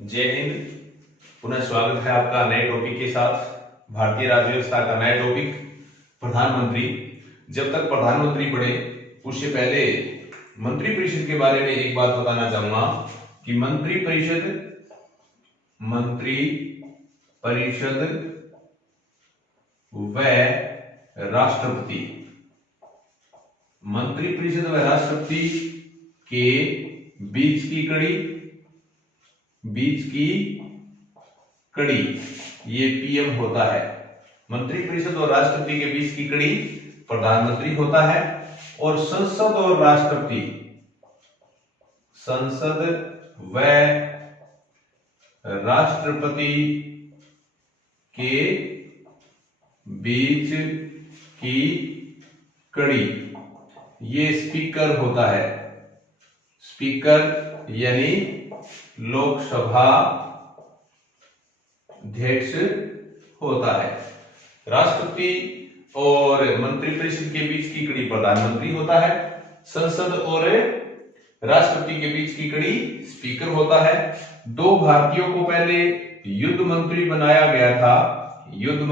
जय हिंद। पुनः स्वागत है आपका नए टॉपिक के साथ। भारतीय राज्य व्यवस्था का नया टॉपिक प्रधानमंत्री। जब तक प्रधानमंत्री पढ़े उससे पहले मंत्री परिषद के बारे में एक बात बताना चाहूंगा कि मंत्री परिषद व राष्ट्रपति, मंत्री परिषद व राष्ट्रपति के बीच की कड़ी ये पीएम होता है। मंत्री परिषद और राष्ट्रपति के बीच की कड़ी प्रधानमंत्री होता है और संसद व राष्ट्रपति के बीच की कड़ी ये स्पीकर होता है। स्पीकर यानी लोकसभा अध्यक्ष होता है। राष्ट्रपति और मंत्री परिषद के बीच की कड़ी प्रधानमंत्री होता है। संसद और राष्ट्रपति के बीच की कड़ी स्पीकर होता है। दो भारतीयों को पहले युद्ध मंत्री बनाया गया था। युद्ध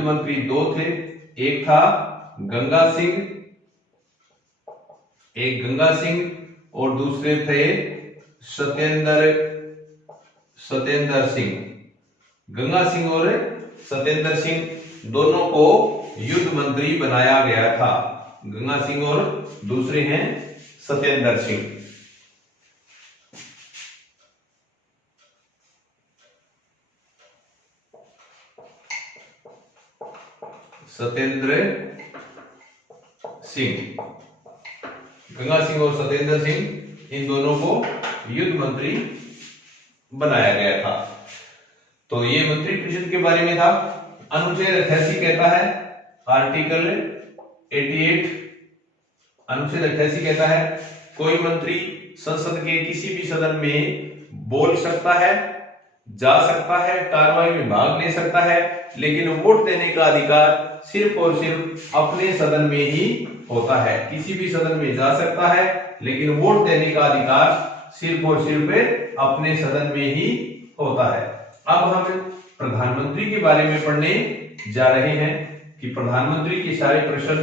मंत्री दो थे, एक था गंगा सिंह और दूसरे थे सत्येंद्र सिंह। गंगा सिंह और सत्येंद्र सिंह दोनों को युद्ध मंत्री बनाया गया था। गंगा सिंह और दूसरे हैं सत्येंद्र सिंह। गंगा सिंह और सत्येंद्र सिंह, इन दोनों को युद्ध मंत्री बनाया गया था। तो ये मंत्री परिषद के बारे में था। अनुच्छेद 88 कहता है, आर्टिकल 88 अनुच्छेद 88 कहता है, कोई मंत्री संसद के किसी भी सदन में बोल सकता है, जा सकता है, कार्रवाई में भाग ले सकता है, लेकिन वोट देने का अधिकार सिर्फ और सिर्फ अपने सदन में ही होता है। किसी भी सदन में जा सकता है, लेकिन वोट देने का अधिकार सिर्फ और सिर्फ अपने सदन में ही होता है। अब हम प्रधानमंत्री के बारे में पढ़ने जा रहे हैं कि प्रधानमंत्री के सारे प्रश्न,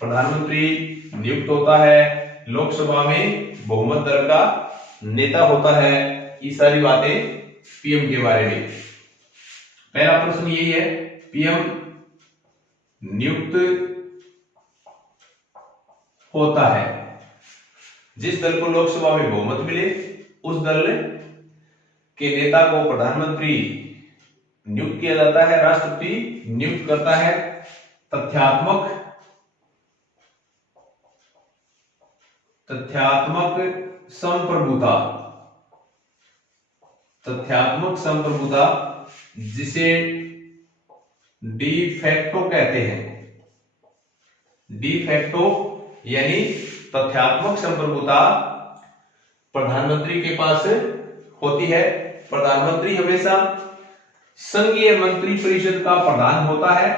प्रधानमंत्री नियुक्त होता है, लोकसभा में बहुमत दल का नेता होता है, ये सारी बातें पीएम के बारे में। पहला प्रश्न यही है, पीएम नियुक्त होता है जिस दल को लोकसभा में बहुमत मिले, उस दल के नेता को प्रधानमंत्री नियुक्त किया जाता है। राष्ट्रपति नियुक्त करता है। तथ्यात्मक संप्रभुता जिसे डी फैक्टो कहते हैं। डी फैक्टो यानी तथ्यात्मक संप्रभुता प्रधानमंत्री के पास होती है। प्रधानमंत्री हमेशा संघीय मंत्री परिषद का प्रधान होता है।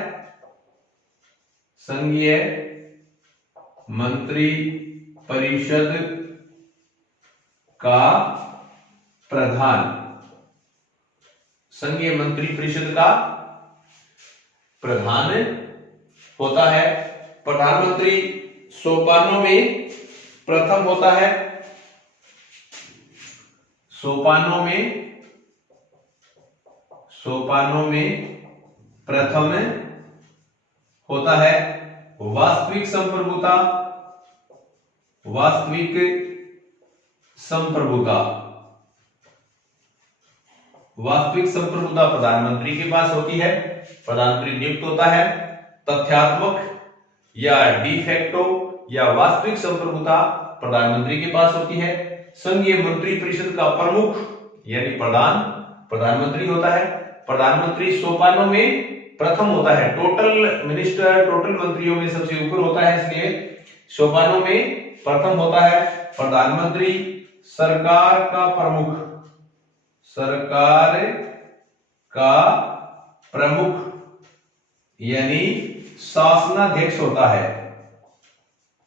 संघीय मंत्री परिषद का प्रधान, संघीय मंत्री परिषद का प्रधान होता है। प्रधानमंत्री सोपानों में प्रथम होता है। सोपानों में प्रथम होता है। वास्तविक संप्रभुता प्रधानमंत्री के पास होती है। प्रधानमंत्री नियुक्त होता है। तथ्यात्मक या डी फैक्टो या वास्तविक संप्रभुता प्रधानमंत्री के पास होती है। संघीय मंत्री परिषद का प्रमुख यानी प्रधानमंत्री होता है। प्रधानमंत्री सोपानों में प्रथम होता है। टोटल मंत्रियों में सबसे ऊपर होता है, इसलिए सोपानों में प्रथम होता है। प्रधानमंत्री सरकार का प्रमुख यानी शासनाध्यक्ष होता है।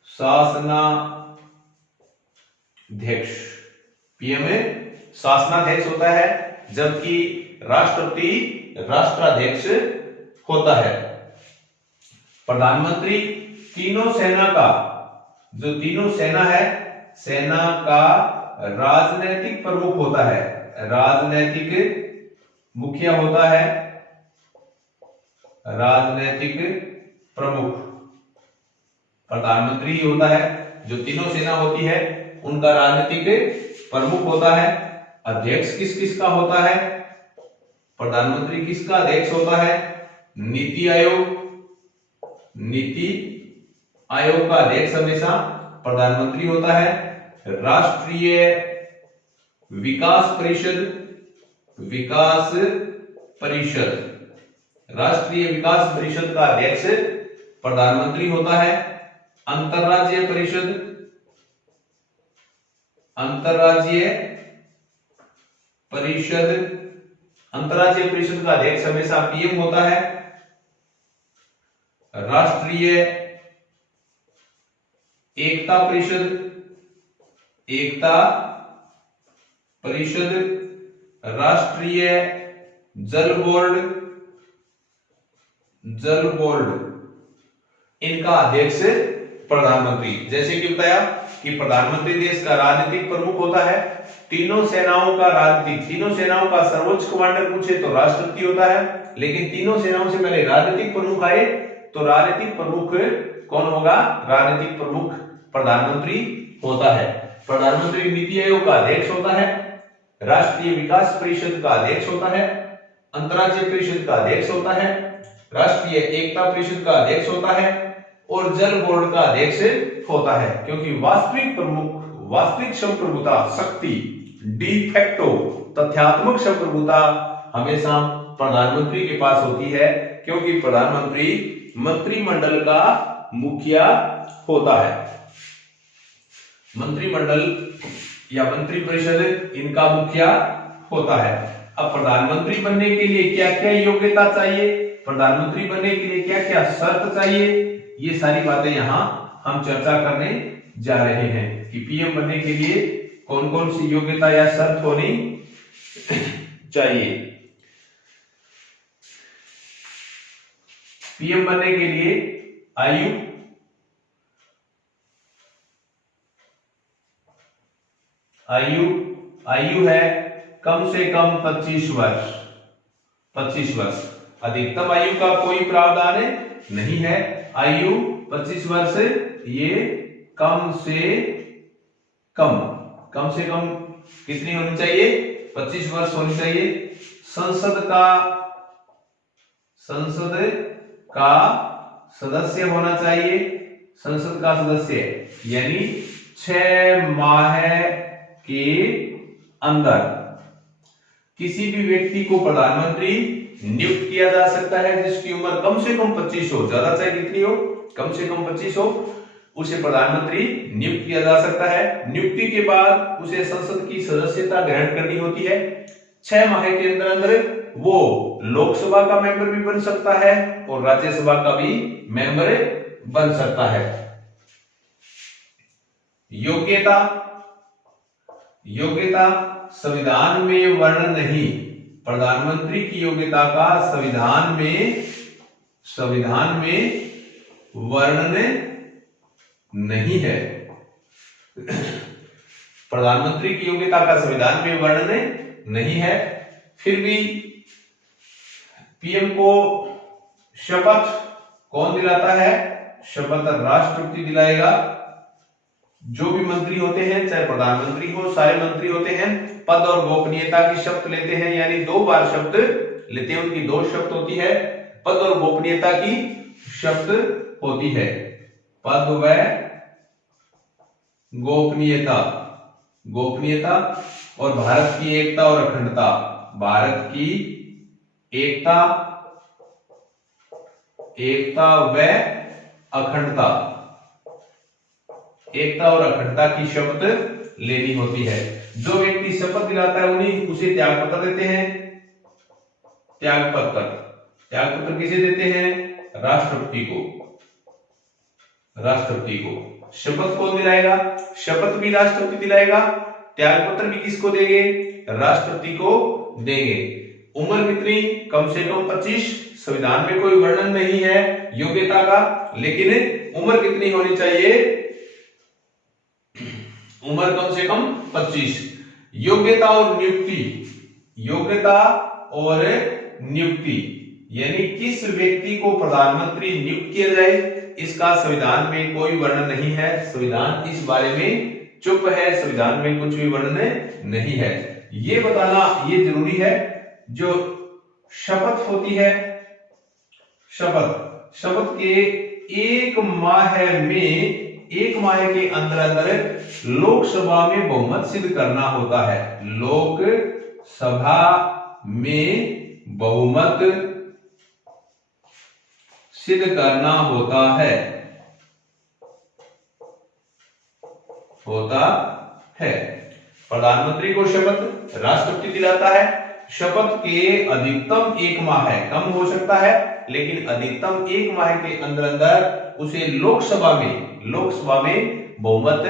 शासनाध्यक्ष पीएम शासनाध्यक्ष होता है, जबकि राष्ट्रपति राष्ट्राध्यक्ष होता है। प्रधानमंत्री तीनों सेना का, जो तीनों सेना है, सेना का राजनीतिक प्रमुख होता है, राजनीतिक मुखिया होता है, राजनीतिक प्रमुख प्रधानमंत्री ही होता है। जो तीनों सेना होती है उनका राजनीतिक प्रमुख होता है। अध्यक्ष किस किस का होता है? प्रधानमंत्री किसका अध्यक्ष होता है? नीति आयोग, नीति आयोग का अध्यक्ष हमेशा प्रधानमंत्री होता है। राष्ट्रीय विकास परिषद, विकास परिषद, राष्ट्रीय विकास परिषद का अध्यक्ष प्रधानमंत्री होता है। अंतरराज्यीय परिषद, अंतरराज्यीय परिषद, अंतरराज्यीय परिषद का अध्यक्ष हमेशा पीएम होता है। राष्ट्रीय एकता परिषद, एकता परिषद, राष्ट्रीय जल बोर्ड, जल बोर्ड, इनका अध्यक्ष प्रधानमंत्री। जैसे कि बताया कि प्रधानमंत्री देश का राजनीतिक प्रमुख होता है। तीनों सेनाओं का राजनीतिक, तीनों सेनाओं का सर्वोच्च कमांडर पूछे तो राष्ट्रपति होता है, लेकिन तीनों सेनाओं से पहले राजनीतिक प्रमुख आए तो राजनीतिक प्रमुख कौन होगा? राजनीतिक प्रमुख प्रधानमंत्री होता है। प्रधानमंत्री नीति आयोग का अध्यक्ष होता है, राष्ट्रीय विकास परिषद का अध्यक्ष होता है, अंतरराज्यीय परिषद का अध्यक्ष होता है, राष्ट्रीय एकता परिषद का अध्यक्ष होता है और जल बोर्ड का अध्यक्ष होता है। क्योंकि वास्तविक प्रमुख, वास्तविक संप्रभुता शक्ति, डिफेक्टो तथ्यात्मक संप्रभुता हमेशा प्रधानमंत्री के पास होती है, क्योंकि प्रधानमंत्री मंत्रिमंडल का मुखिया होता है। मंत्रिमंडल या मंत्रिपरिषद इनका मुखिया होता है। अब प्रधानमंत्री बनने के लिए क्या क्या योग्यता चाहिए, प्रधानमंत्री बनने के लिए क्या क्या शर्त चाहिए, ये सारी बातें यहां हम चर्चा करने जा रहे हैं कि पीएम बनने के लिए कौन कौन सी योग्यता या शर्त होनी चाहिए। पीएम बनने के लिए आयु, आयु आयु है कम से कम 25 वर्ष, 25 वर्ष। अधिकतम आयु का कोई प्रावधान नहीं है। आयु 25 वर्ष, ये कम से कम कितनी होनी चाहिए? 25 वर्ष होनी चाहिए। संसद का सदस्य होना चाहिए, संसद का सदस्य, यानी 6 माह के अंदर किसी भी व्यक्ति को प्रधानमंत्री नियुक्त किया जा सकता है जिसकी उम्र कम से कम 25 हो, ज्यादा चाहे कितनी हो, कम से कम 25 हो, उसे प्रधानमंत्री नियुक्त किया जा सकता है। नियुक्ति के बाद उसे संसद की सदस्यता ग्रहण करनी होती है। 6 माह के अंदर अंदर वो लोकसभा का मेंबर भी बन सकता है और राज्यसभा का भी मेंबर बन सकता है। योग्यता, योग्यता संविधान में वर्णन नहीं, प्रधानमंत्री की योग्यता का संविधान में वर्णन नहीं है। प्रधानमंत्री की योग्यता का संविधान में वर्णन नहीं है। फिर भी पीएम को शपथ कौन दिलाता है? शपथ राष्ट्रपति दिलाएगा। जो भी मंत्री होते हैं, चाहे प्रधानमंत्री हो, सारे मंत्री होते हैं, पद और गोपनीयता की शपथ लेते हैं, यानी 2 बार शपथ लेते हैं। उनकी 2 शपथ होती है, पद और गोपनीयता की शपथ होती है। पद व गोपनीयता, गोपनीयता और भारत की एकता और अखंडता, भारत की एकता, एकता व अखंडता, एकता और अखंडता की शपथ लेनी होती है। जो व्यक्ति शपथ दिलाता है उन्हीं उसे त्याग पत्र देते हैं। त्याग पत्र, त्याग पत्र किसे देते हैं? राष्ट्रपति को, राष्ट्रपति को। शपथ कौन दिलाएगा? शपथ भी राष्ट्रपति दिलाएगा। त्याग पत्र भी किसको देंगे? राष्ट्रपति को देंगे। उम्र कितनी? कम से कम 25। संविधान में कोई वर्णन नहीं है योग्यता का, लेकिन उम्र कितनी होनी चाहिए? उम्र कम से कम 25। योग्यता और नियुक्ति, योग्यता और नियुक्ति यानी किस व्यक्ति को प्रधानमंत्री नियुक्त किया जाए, इसका संविधान में कोई वर्णन नहीं है। संविधान इस बारे में चुप है, संविधान में कुछ भी वर्णन नहीं है। ये बताना ये जरूरी है। जो शपथ होती है, शपथ के एक माह के अंदर अंदर लोकसभा में बहुमत सिद्ध करना होता है। लोकसभा में बहुमत सिद्ध करना होता है प्रधानमंत्री को शपथ राष्ट्रपति दिलाता है। शपथ के अधिकतम 1 माह है, कम हो सकता है, लेकिन अधिकतम 1 माह के अंदर अंदर उसे लोकसभा में बहुमत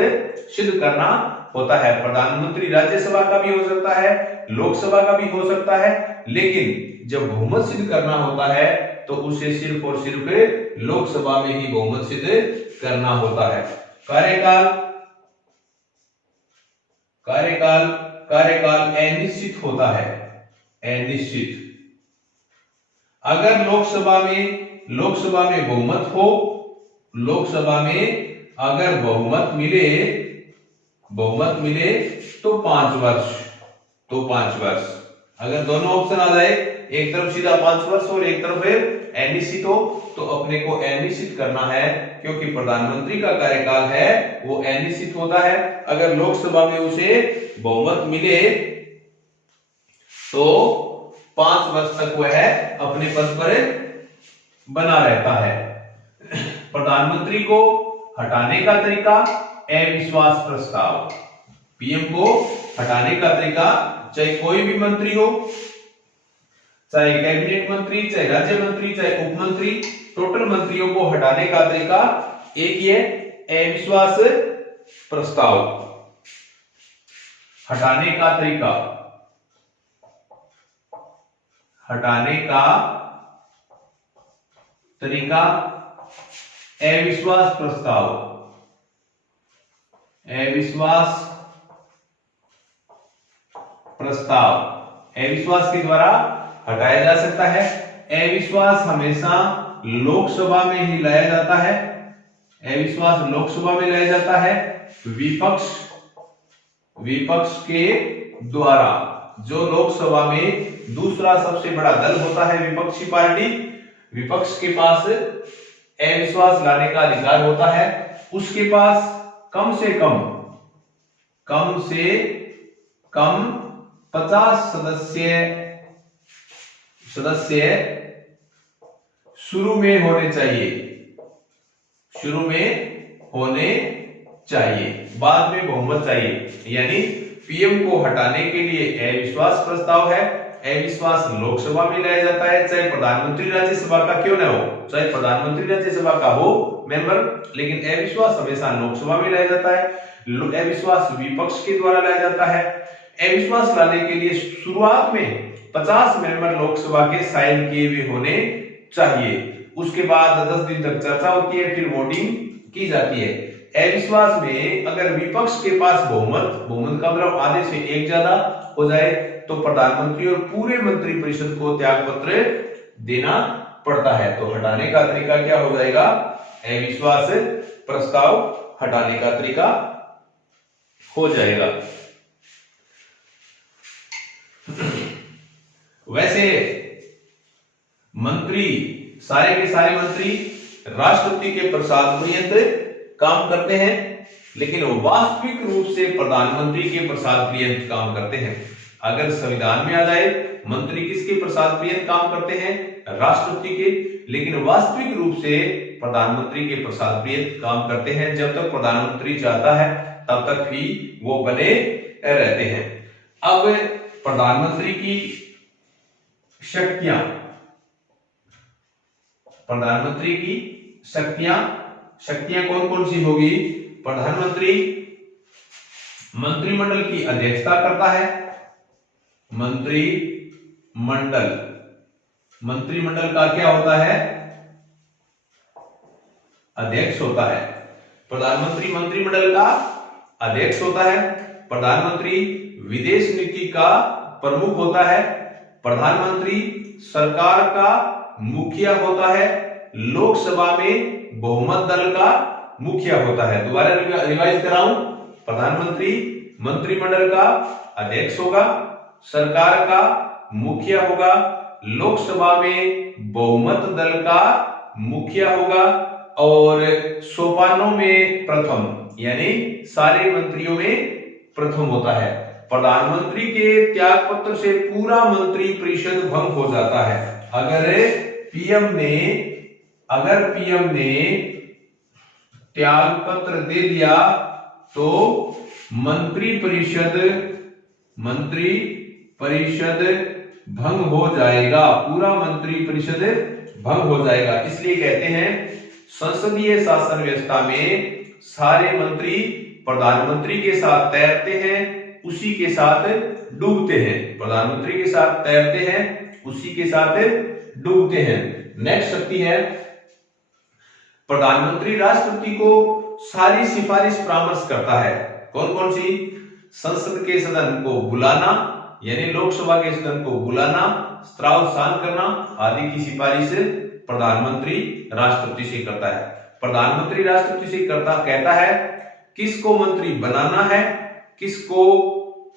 सिद्ध करना होता है। प्रधानमंत्री राज्यसभा का भी हो सकता है, लोकसभा का भी हो सकता है, लेकिन जब बहुमत सिद्ध करना होता है तो उसे सिर्फ और सिर्फ लोकसभा में ही बहुमत सिद्ध करना होता है। कार्यकाल अनिश्चित होता है, अनिश्चित। अगर लोकसभा में बहुमत हो, लोकसभा में अगर बहुमत मिले तो 5 वर्ष। अगर दोनों ऑप्शन आ जाए, एक तरफ सीधा 5 वर्ष और एक तरफ अनिश्चित हो, तो अपने को अनिश्चित करना है, क्योंकि प्रधानमंत्री का कार्यकाल है वो अनिश्चित होता है। अगर लोकसभा में उसे बहुमत मिले तो 5 वर्ष तक वह अपने पद पर बना रहता है। प्रधानमंत्री को हटाने का तरीका, अविश्वास प्रस्ताव। पीएम को हटाने का तरीका, चाहे कोई भी मंत्री हो, चाहे कैबिनेट मंत्री, चाहे राज्य मंत्री, चाहे उप मंत्री, टोटल मंत्रियों को हटाने का तरीका एक ही है, अविश्वास प्रस्ताव। हटाने का तरीका अविश्वास प्रस्ताव। अविश्वास के द्वारा हटाया जा सकता है। अविश्वास हमेशा लोकसभा में ही लाया जाता है, अविश्वास लोकसभा में लाया जाता है। विपक्ष के द्वारा, जो लोकसभा में दूसरा सबसे बड़ा दल होता है विपक्षी पार्टी, विपक्ष के पास अविश्वास लाने का अधिकार होता है। उसके पास कम से कम 50 सदस्य शुरू में होने चाहिए, बाद में बहुमत चाहिए। यानी पीएम को हटाने के लिए अविश्वास प्रस्ताव है, अविश्वास लोकसभा में लाया जाता है, चाहे प्रधानमंत्री राज्यसभा का क्यों न हो, चाहे प्रधानमंत्री राज्यसभा का हो मेंबर, लेकिन अविश्वास हमेशा लोकसभा में लाया जाता है। अविश्वास विपक्ष के द्वारा लाया जाता है। अविश्वास लाने के लिए शुरुआत में 50 मेंबर लोकसभा के साइन किए हुए होने चाहिए। उसके बाद 10 दिन तक चर्चा होती है, फिर वोटिंग की जाती है। अविश्वास में अगर विपक्ष के पास बहुमत का मतलब आधे से 1 ज्यादा हो जाए तो प्रधानमंत्री और पूरे मंत्रिपरिषद को त्याग पत्र देना पड़ता है। तो हटाने का तरीका क्या हो जाएगा? अविश्वास प्रस्ताव हटाने का तरीका हो जाएगा। वैसे मंत्री, सारे के सारे मंत्री राष्ट्रपति के प्रसाद पर्यंत काम करते हैं, लेकिन वास्तविक रूप से प्रधानमंत्री के प्रसाद पर्यंत काम करते हैं। अगर संविधान में आ जाए, मंत्री किसके प्रसाद पर्यंत काम करते हैं? राष्ट्रपति के, लेकिन वास्तविक रूप से प्रधानमंत्री के प्रसाद पर्यंत काम करते हैं। जब तक प्रधानमंत्री चाहता है तब तक भी वो बने रहते हैं। अब प्रधानमंत्री की शक्तियां, शक्तियां कौन कौन सी होगी? प्रधानमंत्री मंत्रिमंडल की अध्यक्षता करता है, मंत्रिमंडल। मंत्रिमंडल का क्या होता है? अध्यक्ष होता है। प्रधानमंत्री मंत्रिमंडल का अध्यक्ष होता है। प्रधानमंत्री विदेश नीति का प्रमुख होता है। प्रधानमंत्री सरकार का मुखिया होता है। लोकसभा में बहुमत दल का मुखिया होता है। दोबारा रिवाइज कराऊं, प्रधानमंत्री मंत्रिमंडल का अध्यक्ष होगा, सरकार का मुखिया होगा, लोकसभा में बहुमत दल का मुखिया होगा और सोपानों में प्रथम, यानी सारे मंत्रियों में प्रथम होता है। प्रधानमंत्री के त्याग पत्र से पूरा मंत्री परिषद भंग हो जाता है। अगर पीएम ने त्याग पत्र दे दिया तो मंत्री परिषद भंग हो जाएगा, पूरा मंत्री परिषद भंग हो जाएगा। इसलिए कहते हैं संसदीय शासन व्यवस्था में सारे मंत्री प्रधानमंत्री के साथ तैरते हैं, उसी के साथ डूबते हैं। प्रधानमंत्री के साथ तैरते हैं, उसी के साथ डूबते हैं। नेक्स्ट शक्ति है प्रधानमंत्री राष्ट्रपति को सारी सिफारिश परामर्श करता है। कौन कौन सी? संसद के सदन को बुलाना, यानी लोकसभा के सदन को बुलाना, स्त्राव शांत करना आदि की सिफारिश प्रधानमंत्री राष्ट्रपति से करता है। प्रधानमंत्री राष्ट्रपति से कहता है किसको मंत्री बनाना है, किसको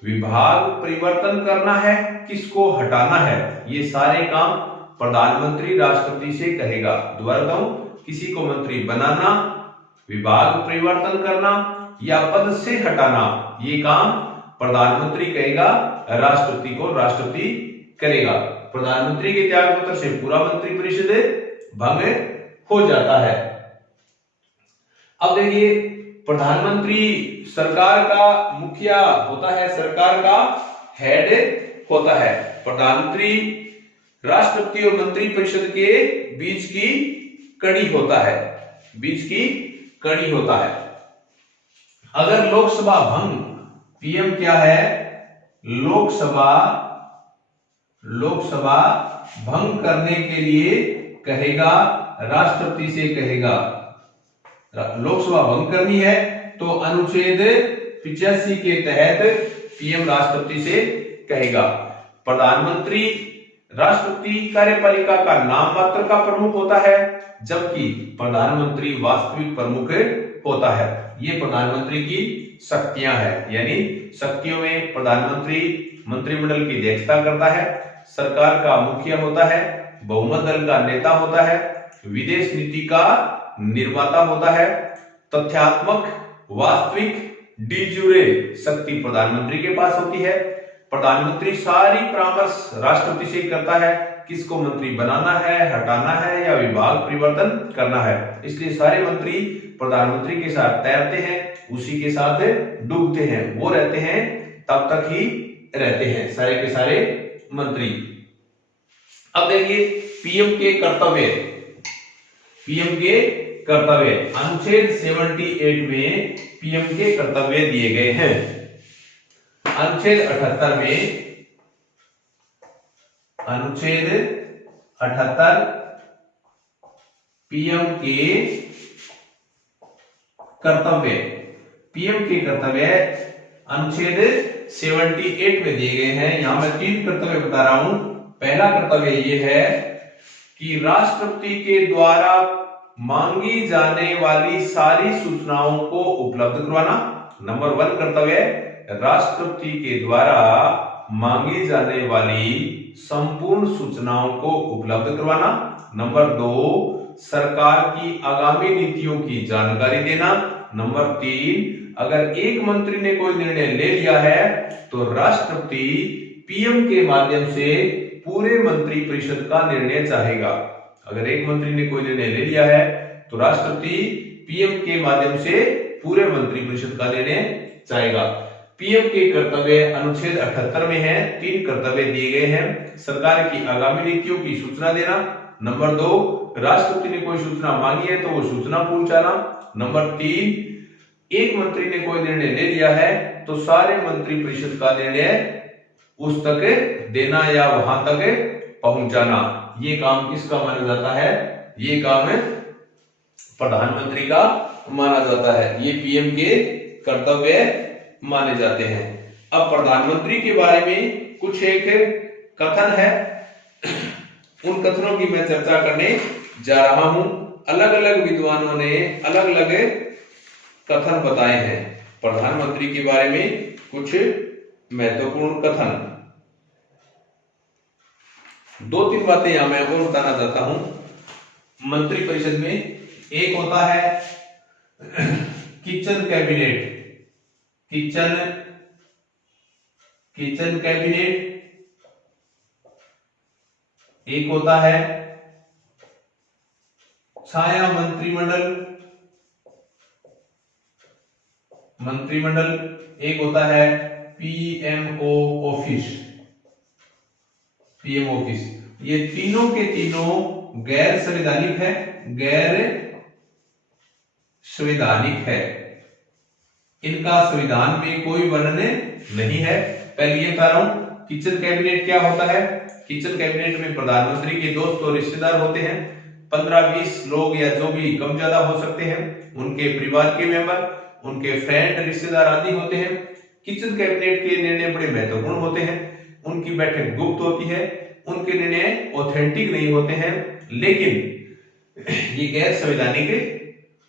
विभाग परिवर्तन करना है, किसको हटाना है। ये सारे काम प्रधानमंत्री राष्ट्रपति से कहेगा। दोबारा बताऊं, किसी को मंत्री बनाना, विभाग परिवर्तन करना या पद से हटाना, ये काम प्रधानमंत्री कहेगा, राष्ट्रपति को राष्ट्रपति करेगा। प्रधानमंत्री के त्याग पत्र से पूरा मंत्री परिषद भंग हो जाता है। अब देखिए, प्रधानमंत्री सरकार का मुखिया होता है, सरकार का हेड होता है। प्रधानमंत्री राष्ट्रपति और मंत्री परिषद के बीच की कड़ी होता है, बीच की कड़ी होता है। अगर लोकसभा भंग, पीएम क्या है? लोकसभा भंग करने के लिए कहेगा, राष्ट्रपति से कहेगा। लोकसभा भंग करनी है तो अनुच्छेद 85 के तहत पीएम राष्ट्रपति से कहेगा। प्रधानमंत्री राष्ट्रपति कार्यपालिका का नाम मात्र का प्रमुख होता है, जबकि प्रधानमंत्री वास्तविक प्रमुख होता है। ये प्रधानमंत्री की शक्तियां हैं, यानी शक्तियों में प्रधानमंत्री मंत्रिमंडल की अध्यक्षता करता है, सरकार का मुखिया होता है, बहुमत दल का नेता होता है, विदेश नीति का निर्माता होता है, तथ्यात्मक वास्तविक डी जूरे शक्ति प्रधानमंत्री के पास होती है। प्रधानमंत्री सारी परामर्श राष्ट्रपति से करता है, किसको मंत्री बनाना है, हटाना है या विभाग परिवर्तन करना है। इसलिए सारे मंत्री प्रधानमंत्री के साथ तैरते हैं, उसी के साथ डूबते हैं। वो रहते हैं तब तक ही रहते हैं सारे के सारे मंत्री। अब देखिए पीएम के कर्तव्य। पीएम के कर्तव्य अनुच्छेद 78 में पीएम के कर्तव्य दिए गए हैं। अनुच्छेद 78 में, अनुच्छेद 78 पीएम के कर्तव्य, पीएम के कर्तव्य अनुच्छेद 78 में दिए गए हैं। यहां मैं 3 कर्तव्य बता रहा हूं। पहला कर्तव्य यह है कि राष्ट्रपति के द्वारा मांगी जाने वाली सारी सूचनाओं को उपलब्ध करवाना। नंबर 1 कर्तव्य, राष्ट्रपति के द्वारा मांगी जाने वाली संपूर्ण सूचनाओं को उपलब्ध करवाना। नंबर 2, सरकार की आगामी नीतियों की जानकारी देना। नंबर 3, अगर एक मंत्री ने कोई निर्णय ले लिया है तो राष्ट्रपति पीएम के माध्यम से पूरे मंत्री परिषद का निर्णय चाहेगा। अगर एक मंत्री ने कोई निर्णय ले लिया है तो राष्ट्रपति पीएम के माध्यम से पूरे मंत्री परिषद का निर्णय चाहेगा। पीएम के कर्तव्य अनुच्छेद 78 में है। 3 कर्तव्य दिए गए हैं। सरकार की आगामी नीतियों की सूचना देना। नंबर 2, राष्ट्रपति ने कोई सूचना मांगी है तो वो सूचना पहुंचाना। नंबर 3, एक मंत्री ने कोई निर्णय ले लिया है तो सारे मंत्री परिषद का निर्णय उस तक देना या वहां तक पहुंचाना, ये काम किसका माना जाता है? ये काम प्रधानमंत्री का माना जाता है। ये पीएम के कर्तव्य माने जाते हैं। अब प्रधानमंत्री के बारे में कुछ एक कथन है, उन कथनों की मैं चर्चा करने जा रहा हूं। अलग अलग विद्वानों ने अलग अलग कथन बताए हैं प्रधानमंत्री के बारे में, कुछ महत्वपूर्ण कथन। दो तीन बातें यहां मैं और बताना चाहता हूं। मंत्रिपरिषद में एक होता है किचन कैबिनेट, किचन कैबिनेट, एक होता है छाया मंत्रिमंडल, एक होता है पीएमओ ऑफिस। ये तीनों के तीनों गैर संवैधानिक है, इनका संविधान में कोई वर्णन नहीं है। पहले ये बता रहा हूं, किचन कैबिनेट क्या होता है? किचन कैबिनेट में प्रधानमंत्री के दोस्त और रिश्तेदार होते हैं, 15-20 लोग या जो भी कम ज्यादा हो सकते हैं, उनके परिवार के मेंबर, उनके फ्रेंड रिश्तेदार आदि होते हैं। किचन कैबिनेट के निर्णय बड़े महत्वपूर्ण होते हैं, उनकी बैठक गुप्त होती है, उनके निर्णय ऑथेंटिक नहीं होते हैं, लेकिन ये गैर संवैधानिक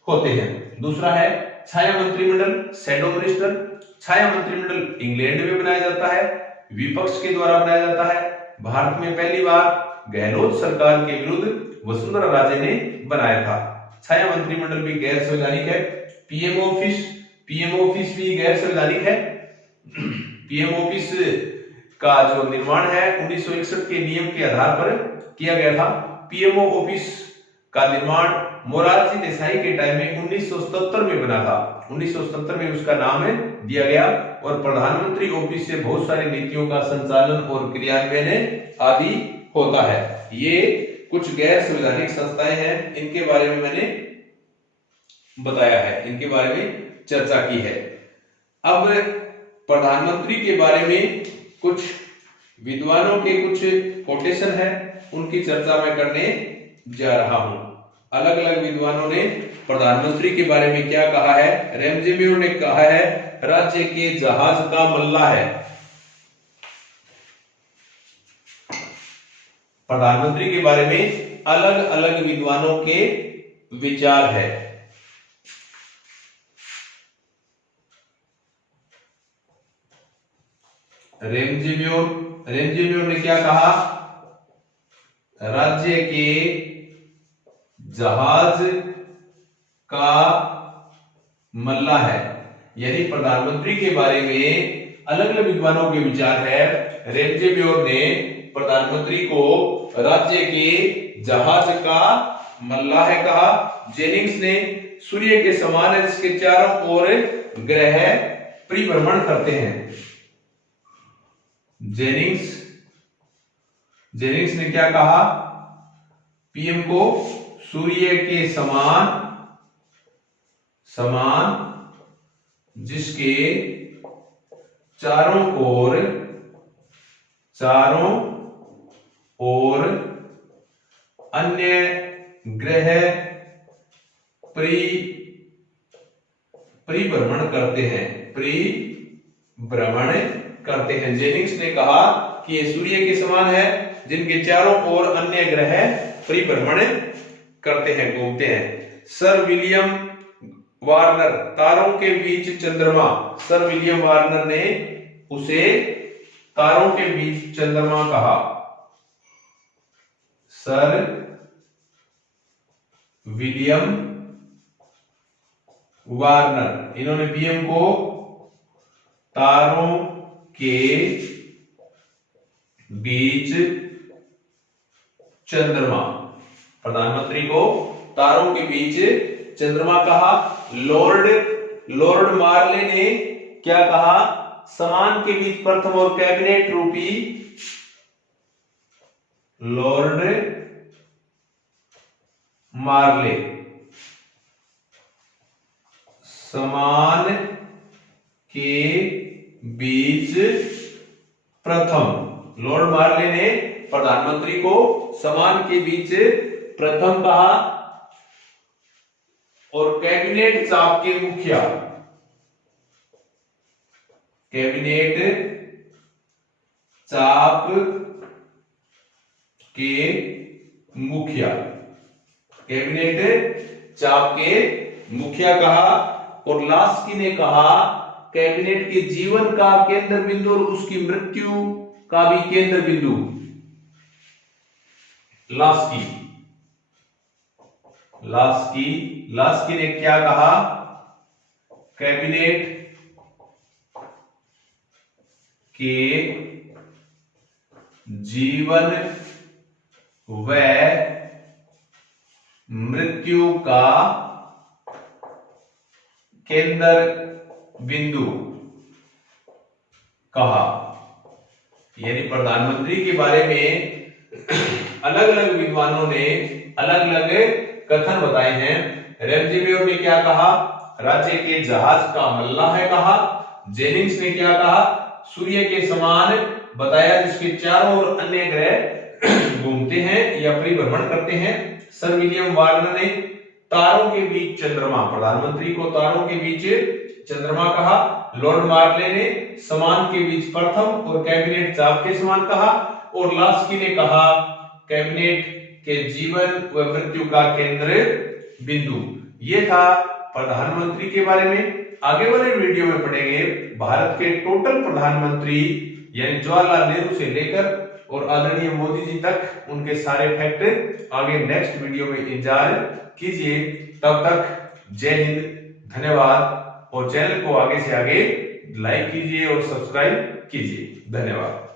होते हैं। दूसरा है छाया मंत्रिमंडल, शैडो मिनिस्टर। छाया मंत्रिमंडल इंग्लैंड में बनाया जाता है, विपक्ष के द्वारा बनाया जाता है। भारत में पहली बार गहलोत सरकार के विरुद्ध वसुंधरा राजे ने बनाया था। छाया मंत्रिमंडल भी गैर संवैधानिक है। पीएम ऑफिस भी गैर संवैधानिक है। पीएम ऑफिस का जो निर्माण है 1961 के नियम के आधार पर किया गया था। पीएमओ ऑफिस का निर्माण मोरारजी देसाई के टाइम में 1977 में बना था। 1977 में उसका नाम दिया गया और प्रधानमंत्री ऑफिस से बहुत सारी नीतियों का संचालन और क्रियान्वयन आदि होता है। ये कुछ गैर संवैधानिक संस्थाएं हैं, इनके बारे में मैंने बताया है, इनके बारे में चर्चा की है। अब प्रधानमंत्री के बारे में कुछ विद्वानों के कुछ कोटेशन है, उनकी चर्चा मैं करने जा रहा हूं। अलग अलग विद्वानों ने प्रधानमंत्री के बारे में क्या कहा है। रेमजेमियो ने कहा है राज्य के जहाज का मल्ला है। प्रधानमंत्री के बारे में अलग अलग विद्वानों के विचार है। रेमजेमियो ने क्या कहा? राज्य के जहाज का मल्ला है। यानी प्रधानमंत्री के बारे में अलग अलग विद्वानों के विचार है। रेमजेमियो ने प्रधानमंत्री को राज्य के जहाज का मल्ला है कहा। जेनिंग्स ने सूर्य के समान है जिसके चारों ओर ग्रह परिभ्रमण करते हैं। जेनिंग्स ने क्या कहा? पीएम को सूर्य के समान जिसके चारों ओर अन्य ग्रह परिभ्रमण करते हैं। जेनिंग्स ने कहा कि ये सूर्य के समान है जिनके चारों ओर अन्य ग्रह परिभ्रमण करते हैं, घूमते हैं। सर विलियम वार्नर, तारों के बीच चंद्रमा। सर विलियम वार्नर ने उसे तारों के बीच चंद्रमा कहा। सर विलियम वार्नर, इन्होंने पीएम को तारों के बीच चंद्रमा, प्रधानमंत्री को तारों के बीच चंद्रमा कहा। लॉर्ड मार्ले ने क्या कहा? समान के बीच प्रथम और कैबिनेट रूपी। लॉर्ड मार्ले समान के बीच प्रथम। लॉर्ड मार्ले ने प्रधानमंत्री को समान के बीच प्रथम कहा और कैबिनेट चाप के मुखिया, कैबिनेट चाप के मुखिया, कैबिनेट चाप के मुखिया कहा। और लास्की ने कहा कैबिनेट के जीवन का केंद्र बिंदु और उसकी मृत्यु का भी केंद्र बिंदु। लास्की ने क्या कहा, कैबिनेट के जीवन व मृत्यु का केंद्र बिंदु कहा। यानी प्रधानमंत्री के बारे में अलग अलग विद्वानों ने अलग अलग कथन बताए हैं। रेमजेवियर ने क्या कहा, राज्य के जहाज का मल्ला है कहा। जेनिंग्स ने क्या कहा, सूर्य के समान बताया जिसके चारों ओर अन्य ग्रह घूमते हैं या परिभ्रमण करते हैं। सर विलियम वार्नर ने तारों के बीच चंद्रमा, प्रधानमंत्री को तारों के बीच चंद्रमा कहा। लॉर्ड मार्ले ने समान के बीच प्रथम और कैबिनेट चाप के समान कहा। और लास्की ने कहा कैबिनेट के जीवन व मृत्यु का केंद्र बिंदु। ये था प्रधानमंत्री के बारे में। आगे वाले वीडियो में पढ़ेंगे भारत के टोटल प्रधानमंत्री यानी जवाहरलाल नेहरू से लेकर और आदरणीय मोदी जी तक उनके सारे फैक्ट। आगे नेक्स्ट वीडियो में इंतजार कीजिए। तब तक जय हिंद, धन्यवाद। और चैनल को आगे से आगे लाइक कीजिए और सब्सक्राइब कीजिए। धन्यवाद।